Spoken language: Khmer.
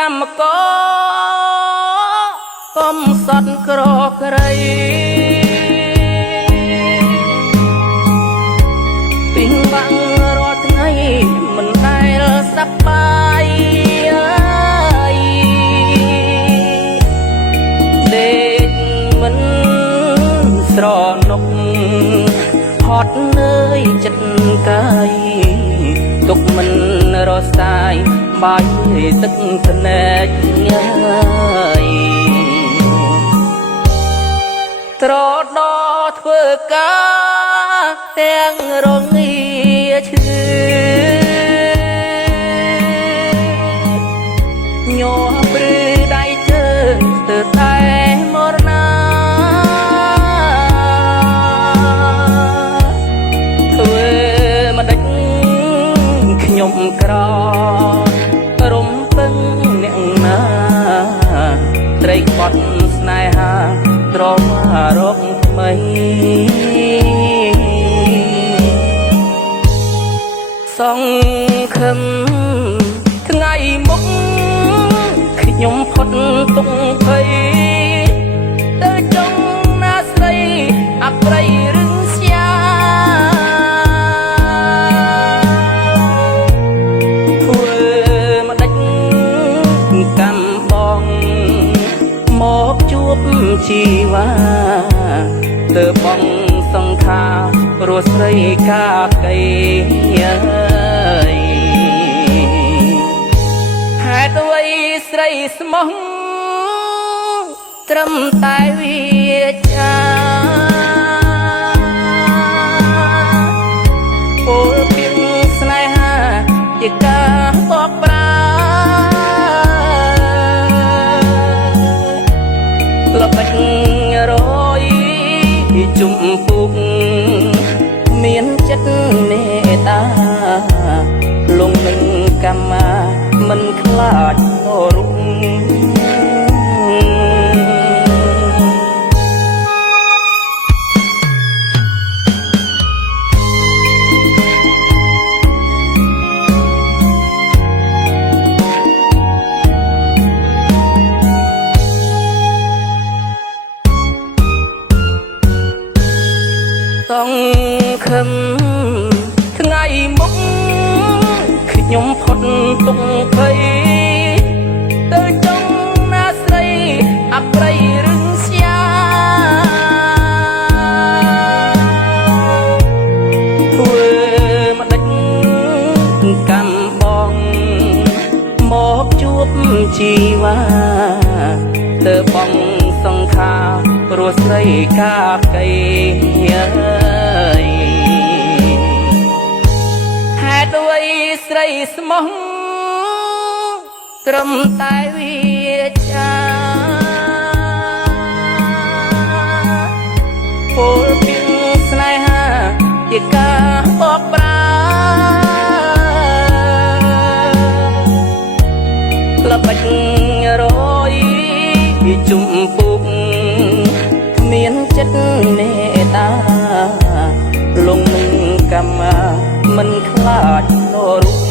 កម្មករកុំសត់ក្រក្រៃពីងបាំងរាល់ថ្ងៃមិនដែលសប្បាយដេកមិនស្រណុកហត់នឿយចិត្តកាយទុកមិនរសាយបាយទឹកភ្នែកញ៉ាយត្រដោធ្វើការទាំងរងាឈឺញ័រព្រឺដៃជើងស្ទើរតែមរណាធ្វើមិនដេចខ្ញុំក្ររំពឹងអ្នកណាត្រីកត់ស្នេហាត្រមរកថ្មីសង្ឃឹមថ្ងៃមុខខ្ញុំផុតទុក្ខភ័យទៅចង់ណាស្រីអប្រិយរឹងស្យាធ្វើមិនដេចកម្មបងមកជួបជីវ៉ាទើបបងសង្ខារស់ស្រីកាកៃហេតុអ្វីស្រីស្មោះត្រឹមតែវាចាពលពីងស្នេហាជាការបកប្រាល្បិចរយជុំពុកមានចិត្តមេត្តាលងនឹងកម្មមាមិនខ្លាចនរុងសង្ឃឹមថ្ងៃមុខខ្ញុំផុតទុក្ខភ័យទៅចង់ណាស្រីអប្រិយរឹងស្យាធ្វើមិនដេចកម្មបងមកជួបជីវ៉ាទើបបងសង្ខារស់ស្រីកាកៃហេតុអ្វីស្រីស្មោះត្រឹមតែវាចាពលពីងស្នេហាជាការបកប្រាល្បិចរយជុំពុកមានចិត្តមេត្តាលងនឹងកម្មមាមិនខ្លាចនរុង